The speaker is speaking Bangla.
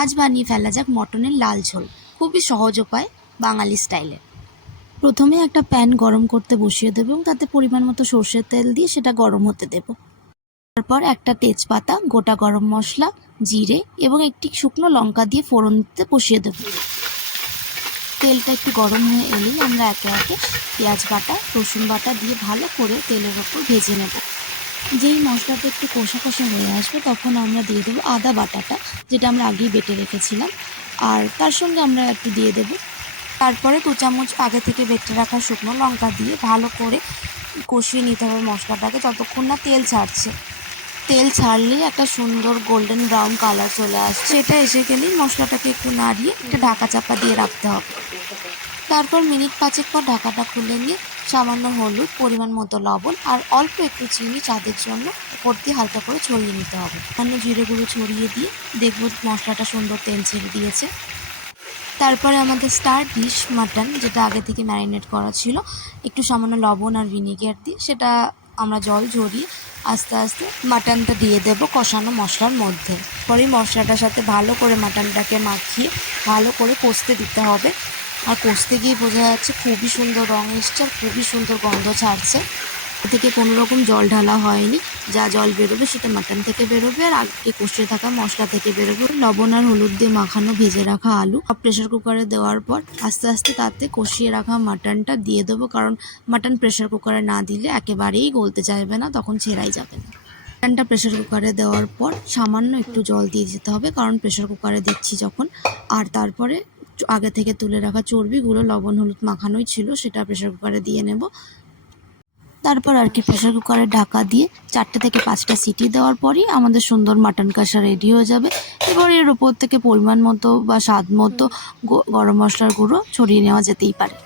আজ বানিয়ে ফেলা যাক মটনের লাল ঝোল। খুবই সহজ উপায়, বাঙালি স্টাইলে। প্রথমে একটা প্যান গরম করতে বসিয়ে দেবো এবং তাতে পরিমাণ মতো সর্ষের তেল দিয়ে সেটা গরম হতে দেব। তারপর একটা তেজপাতা, গোটা গরম মশলা, জিরে এবং একটি শুকনো লঙ্কা দিয়ে ফোড়ন দিতে বসিয়ে দেব। তেলটা একটু গরম হয়ে এলেই আমরা একে একে পেঁয়াজ বাটা, রসুন বাটা দিয়ে ভালো করে তেলের ওপর ভেজে নেব। যেই মশলাটা একটু কষা কষা হয়ে আসবে তখন আমরা দিয়ে দেবো আদা বাটাটা, যেটা আমরা আগেই বেটে রেখেছিলাম, আর তার সঙ্গে আমরা একটু দিয়ে দেব। তারপরে 2 চামচ আগে থেকে বেটে রাখা শুকনো লঙ্কা দিয়ে ভালো করে কষিয়ে নিতে হবে মশলাটাকে যতক্ষণ না তেল ছাড়ছে। তেল ছাড়লেই একটা সুন্দর গোল্ডেন ব্রাউন কালার চলে আসছে। সেটা এসে গেলেই মশলাটাকে একটু নাড়িয়ে একটা ঢাকা চাপা দিয়ে রাখতে হবে। তারপর মিনিট 5 পর ঢাকাটা খুলে নিয়ে সামান্য হলুদ, পরিমাণ মতো লবণ আর অল্প একটু চিনি স্বাদের জন্য উপর দিয়ে হালকা করে ছড়িয়ে নিতে হবে। সামান্য জিরে গুঁড়ো ছড়িয়ে দিয়ে দেখবো মশলাটা সুন্দর তেল ছেড়ে দিয়েছে। তারপরে আমাদের স্টার ডিশ মাটন, যেটা আগে থেকে ম্যারিনেট করা ছিল, একটু সামান্য লবণ আর ভিনেগার দিয়ে সেটা আমরা জল ঝরিয়ে আস্তে আস্তে মাটনটা দিয়ে দেব কষানো মশলার মধ্যে। পরে মশলাটার সাথে ভালো করে মাটনটাকে মাখিয়ে ভালো করে কষতে দিতে হবে। আর কষতে গিয়ে বোঝা যাচ্ছে খুবই সুন্দর রং এসছে আর খুবই সুন্দর গন্ধ ছাড়ছে। এ থেকে কোনো রকম জল ঢালা হয়নি। যা জল বেরোবে সেটা মাটন থেকে বেরোবে আর আগে কষিয়ে থাকা মশলা থেকে বেরোবে। লবণ আর হলুদ দিয়ে মাখানো ভেজে রাখা আলু প্রেশার কুকারে দেওয়ার পর আস্তে আস্তে তাতে কষিয়ে রাখা মাটনটা দিয়ে দেবো, কারণ মাটন প্রেশার কুকারে না দিলে একেবারেই গলতে চাইবে না, তখন ছেড়াই যাবে না। মাটনটা প্রেশার কুকারে দেওয়ার পর সামান্য একটু জল দিয়ে যেতে হবে, কারণ প্রেশার কুকারে দিচ্ছি যখন। আর তারপরে আগে থেকে তুলে রাখা চর্বিগুলো লবণ হলুদ মাখানোই ছিল সেটা প্রেশার কুকারে দিয়ে নেব। তারপর আর কি প্রেশার কুকারে ঢাকা দিয়ে 4 থেকে 5টা সিটি দেওয়ার পরই আমাদের সুন্দর মাটন কষা রেডি হয়ে যাবে। এবার এর উপর থেকে পরিমাণ মতো বা স্বাদ মতো গরম মশলার গুঁড়ো ছড়িয়ে নেওয়া যেতেই পারে।